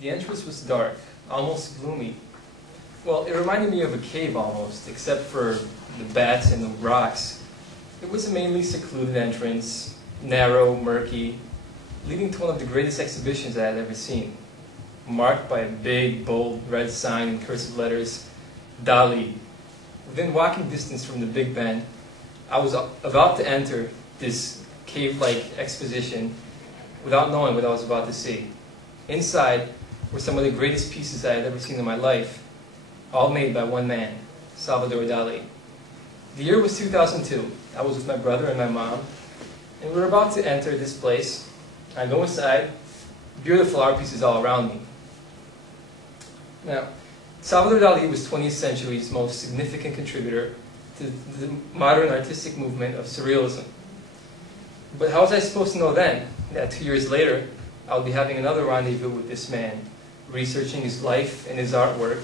The entrance was dark, almost gloomy. Well, it reminded me of a cave almost, except for the bats and the rocks. It was a mainly secluded entrance, narrow, murky, leading to one of the greatest exhibitions I had ever seen, marked by a big, bold red sign in cursive letters, Dali. Within walking distance from the Big Ben, I was about to enter this cave-like exposition without knowing what I was about to see. Inside were some of the greatest pieces I had ever seen in my life, all made by one man, Salvador Dali. The year was 2002. I was with my brother and my mom, and we were about to enter this place. I go inside, beautiful art pieces all around me. Now, Salvador Dali was 20th century's most significant contributor to the modern artistic movement of surrealism. But how was I supposed to know then that 2 years later, I would be having another rendezvous with this man, researching his life and his artwork,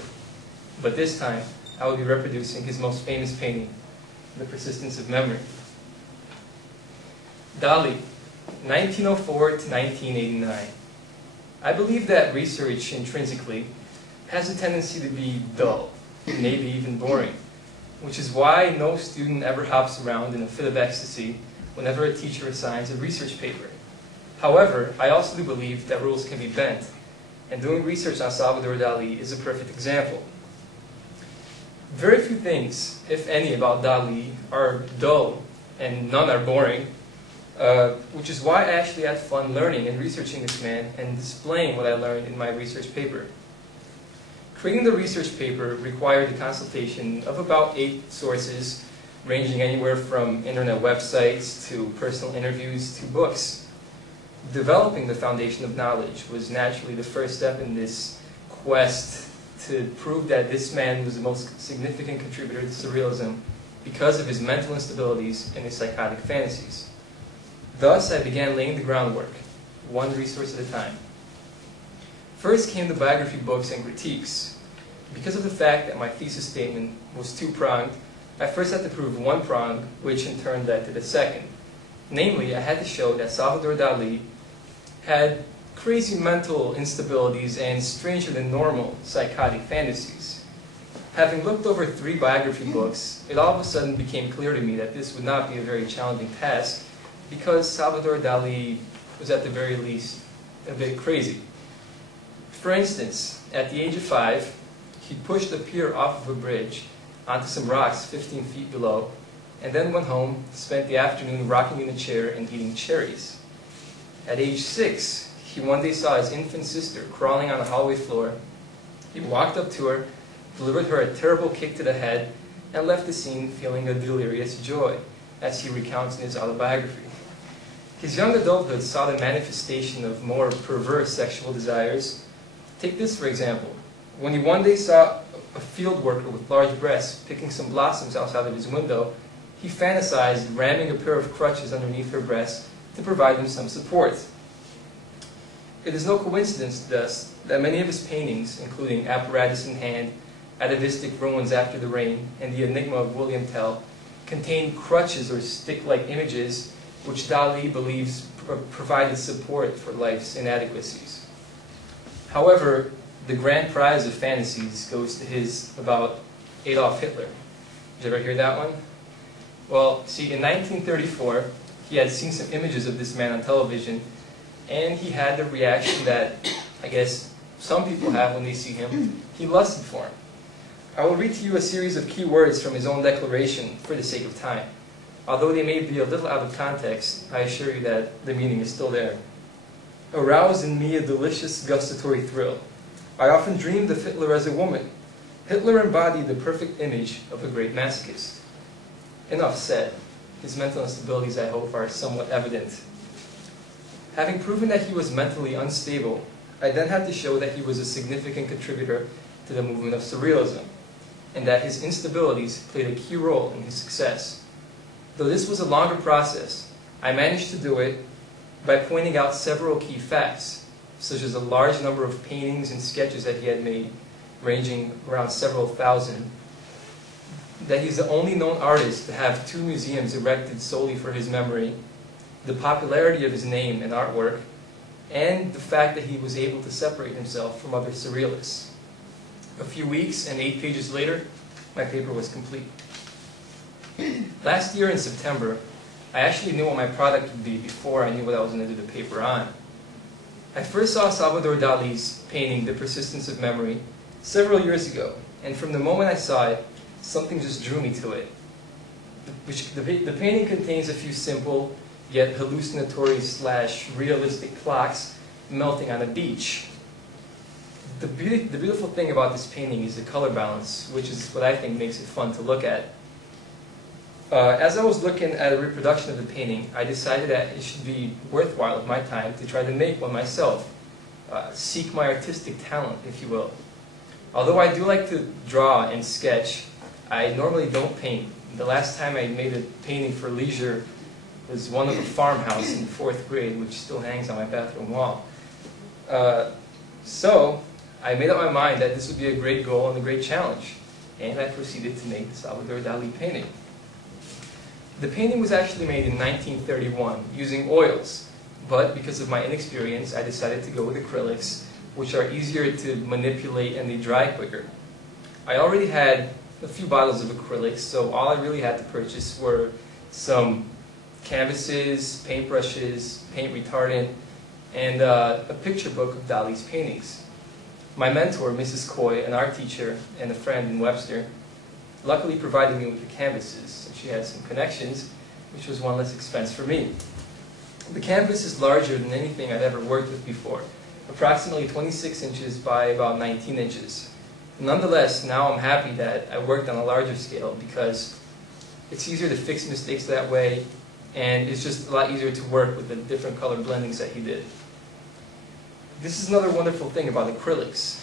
but this time I would be reproducing his most famous painting, The Persistence of Memory. Dali, 1904 to 1989. I believe that research intrinsically has a tendency to be dull, maybe even boring, which is why no student ever hops around in a fit of ecstasy whenever a teacher assigns a research paper. However, I also do believe that rules can be bent, and doing research on Salvador Dali is a perfect example. Very few things, if any, about Dali are dull, and none are boring, which is why I actually had fun learning and researching this man and displaying what I learned in my research paper. Creating the research paper required the consultation of about 8 sources, ranging anywhere from internet websites to personal interviews to books. Developing the foundation of knowledge was naturally the first step in this quest to prove that this man was the most significant contributor to surrealism because of his mental instabilities and his psychotic fantasies. Thus, I began laying the groundwork, one resource at a time. First came the biography books and critiques. Because of the fact that my thesis statement was two-pronged, I first had to prove one prong, which in turn led to the second. Namely, I had to show that Salvador Dali had crazy mental instabilities and stranger than normal psychotic fantasies. Having looked over 3 biography books, it all of a sudden became clear to me that this would not be a very challenging task because Salvador Dali was at the very least a bit crazy. For instance, at the age of 5, he pushed a pier off of a bridge onto some rocks 15 feet below, and then went home, spent the afternoon rocking in a chair and eating cherries. At age 6, he one day saw his infant sister crawling on the hallway floor. He walked up to her, delivered her a terrible kick to the head, and left the scene feeling a delirious joy, as he recounts in his autobiography. His young adulthood saw the manifestation of more perverse sexual desires. Take this for example. When he one day saw a field worker with large breasts picking some blossoms outside of his window, he fantasized ramming a pair of crutches underneath her breasts to provide them some support. It is no coincidence, thus, that many of his paintings, including Apparatus in Hand, Atavistic Ruins After the Rain, and The Enigma of William Tell, contain crutches or stick-like images which Dali believes provided support for life's inadequacies. However, the grand prize of fantasies goes to his about Adolf Hitler. Did you ever hear that one? Well, see, in 1934, he had seen some images of this man on television, and he had the reaction that, I guess, some people have when they see him. He lusted for him. I will read to you a series of key words from his own declaration for the sake of time. Although they may be a little out of context, I assure you that the meaning is still there. Aroused in me a delicious gustatory thrill. I often dreamed of Hitler as a woman. Hitler embodied the perfect image of a great masochist. Enough said. His mental instabilities, I hope, are somewhat evident. Having proven that he was mentally unstable, I then had to show that he was a significant contributor to the movement of surrealism, and that his instabilities played a key role in his success. Though this was a longer process, I managed to do it by pointing out several key facts, such as a large number of paintings and sketches that he had made, ranging around several thousand, that he's the only known artist to have 2 museums erected solely for his memory, the popularity of his name and artwork, and the fact that he was able to separate himself from other surrealists. A few weeks and 8 pages later, my paper was complete. Last year in September, I actually knew what my product would be before I knew what I was going to do the paper on. I first saw Salvador Dali's painting, The Persistence of Memory, several years ago, and from the moment I saw it, something just drew me to it. The painting contains a few simple, yet hallucinatory/realistic clocks melting on a beach. The beautiful thing about this painting is the color balance, which is what I think makes it fun to look at. As I was looking at a reproduction of the painting, I decided that it should be worthwhile of my time to try to make one myself, seek my artistic talent, if you will. Although I do like to draw and sketch, I normally don't paint. The last time I made a painting for leisure was one of a farmhouse in 4th grade, which still hangs on my bathroom wall. So I made up my mind that this would be a great goal and a great challenge, and I proceeded to make the Salvador Dali painting. The painting was actually made in 1931 using oils, but because of my inexperience, I decided to go with acrylics, which are easier to manipulate and they dry quicker. I already had a few bottles of acrylics, so all I really had to purchase were some canvases, paintbrushes, paint retardant, and a picture book of Dali's paintings. My mentor, Mrs. Coy, an art teacher and a friend in Webster, luckily provided me with the canvases. She had some connections, which was one less expense for me. The canvas is larger than anything I'd ever worked with before, approximately 26 inches by about 19 inches. Nonetheless, now I'm happy that I worked on a larger scale because it's easier to fix mistakes that way, and it's just a lot easier to work with the different color blendings that he did. This is another wonderful thing about acrylics,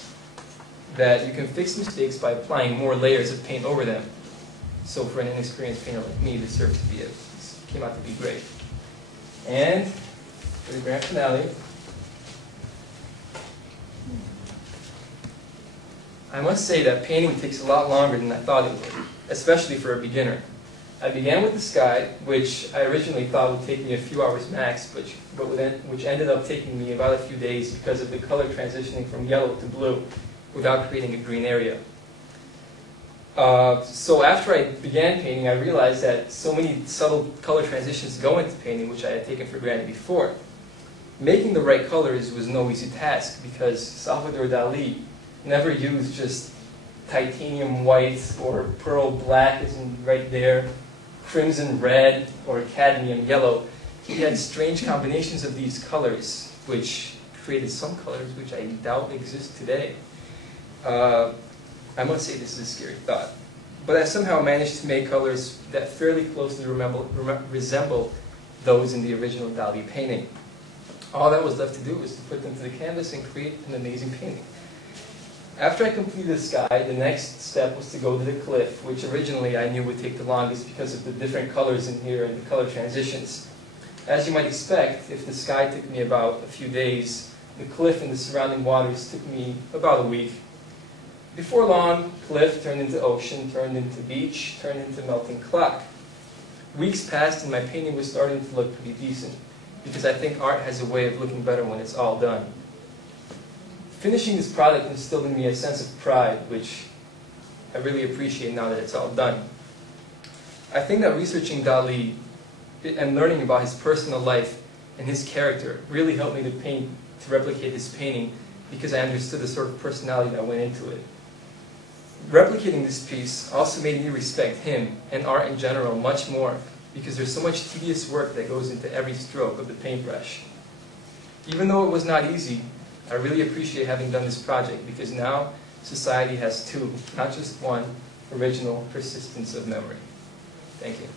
that you can fix mistakes by applying more layers of paint over them. So for an inexperienced painter like me, this came out to be great. And for the grand finale, I must say that painting takes a lot longer than I thought it would, especially for a beginner. I began with the sky, which I originally thought would take me a few hours max, which ended up taking me about a few days because of the color transitioning from yellow to blue without creating a green area. So after I began painting, I realized that so many subtle color transitions go into painting, which I had taken for granted before. Making the right colors was no easy task because Salvador Dali never used just titanium white or pearl black, as in right there, crimson red, or cadmium yellow. He had strange combinations of these colors, which created some colors which I doubt exist today. I must say this is a scary thought. But I somehow managed to make colors that fairly closely resemble those in the original Dali painting. All that was left to do was to put them to the canvas and create an amazing painting. After I completed the sky, the next step was to go to the cliff, which originally I knew would take the longest because of the different colors in here and the color transitions. As you might expect, if the sky took me about a few days, the cliff and the surrounding waters took me about a week. Before long, cliff turned into ocean, turned into beach, turned into melting clock. Weeks passed and my painting was starting to look pretty decent, because I think art has a way of looking better when it's all done. Finishing this product instilled in me a sense of pride, which I really appreciate now that it's all done. I think that researching Dali and learning about his personal life and his character really helped me to replicate his painting, because I understood the sort of personality that went into it. Replicating this piece also made me respect him and art in general much more, because there's so much tedious work that goes into every stroke of the paintbrush. Even though it was not easy, I really appreciate having done this project, because now society has two, not just one, original persistence of memory. Thank you.